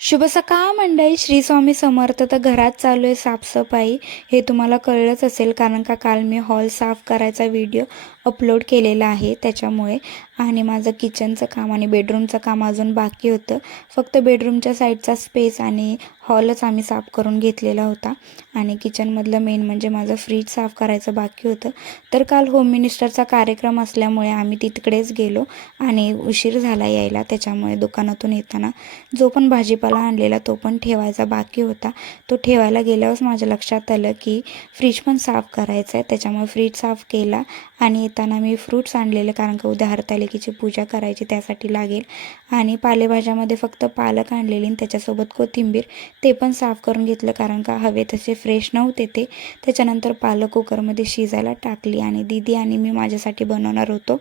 शुभ सकाळ मंडळी. श्री स्वामी समर्थ. तर घरात चालू आहे साफसफाई. हे तुम्हाला कळलंच असेल कारण का काल मी हॉल साफ करायचा व्हिडिओ अपलोड केलेला आहे त्याच्यामुळे. आणि माझं किचनचं काम आणि बेडरूमचं काम अजून बाकी होतं. फक्त बेडरूमच्या साईडचा स्पेस आणि हॉलच आम्ही साफ करून घेतलेला होता. आणि किचनमधलं मेन म्हणजे माझं फ्रीज साफ करायचं बाकी होतं. तर काल होम मिनिस्टरचा कार्यक्रम असल्यामुळे आम्ही तिकडेच गेलो आणि उशीर झाला यायला. त्याच्यामुळे दुकानातून येताना जो पण भाजीपाला आणलेला तो पण ठेवायचा बाकी होता. तो ठेवायला गेल्यावरच माझ्या लक्षात आलं की फ्रीज पण साफ करायचं आहे. त्याच्यामुळे फ्रीज साफ केला आणि येताना मी फ्रूट्स आणलेले कारण का उद्या हरतालिकेची पूजा करायची त्यासाठी लागेल. आणि पालेभाज्यामध्ये फक्त पालक आणलेली आणि त्याच्यासोबत कोथिंबीर ते पण साफ करून घेतलं कारण का हवे तसे फ्रेश नव्हते ते. त्याच्यानंतर पालक कुकरमध्ये शिजायला टाकली आणि दीदी आणि मी माझ्यासाठी बनवणार होतो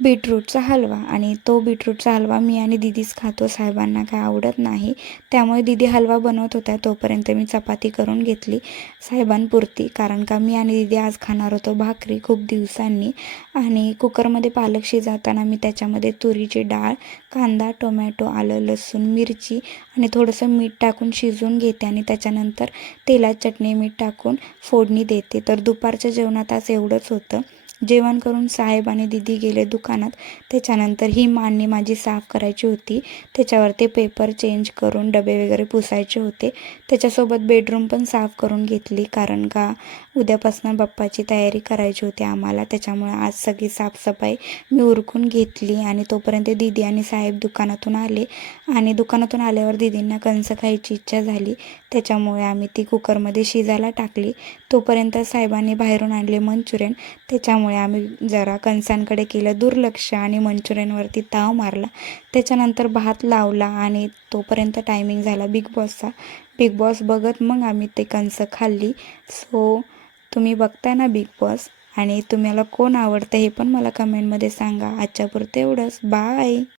बीटरूटचा हलवा. आणि तो बीटरूटचा हलवा मी आणि दीदीच खातो, साहेबांना काय आवडत नाही. त्यामुळे दीदी हलवा बनवत होत्या तोपर्यंत मी चपाती करून घेतली साहेबांपुरती कारण का मी आणि दीदी आज खाणार होतो भाकरी खूप दिवसांनी. आणि कुकरमध्ये पालक शिजवताना मी त्याच्यामध्ये तुरीची डाळ, कांदा, टोमॅटो, आलं, लसूण, मिरची आणि थोडंसं मीठ टाकून शिजवून घेते आणि त्याच्यानंतर तेलात चटणी मीठ टाकून फोडणी देते. तर दुपारच्या जेवणात आज एवढंच होतं. जेवण करून साहेब आणि दीदी गेले दुकानात. त्याच्यानंतर ही मांडणी माझी साफ करायची होती. त्याच्यावरती पेपर चेंज करून डबे वगैरे पुसायचे होते. त्याच्यासोबत बेडरूम पण साफ करून घेतली कारण का उद्यापासून बाप्पाची तयारी करायची होती आम्हाला. त्याच्यामुळे आज सगळी साफसफाई मी उरकून घेतली. आणि तोपर्यंत दीदी आणि साहेब दुकानातून आले आणि दुकानातून आल्यावर दीदींना कणसं खायची इच्छा झाली. त्याच्यामुळे आम्ही ती कुकरमध्ये शिजायला टाकली. तोपर्यंत साहेबांनी बाहेरून आणले मंचुरियन. त्याच्यामुळे आम्ही जरा कणसांकडे केलं दुर्लक्ष आणि मंचुरियनवरती ताव मारला. त्याच्यानंतर भात लावला आणि तोपर्यंत टायमिंग झाला बिग बॉसचा. बिग बॉस बघत मग आम्ही ते कणसं खाल्ली. सो तुम्ही बघताय ना बिग बॉस, आणि तुम्हाला कोण आवडतं हे पण मला कमेंटमध्ये सांगा. आजच्यापुरतं एवढंच. बाय.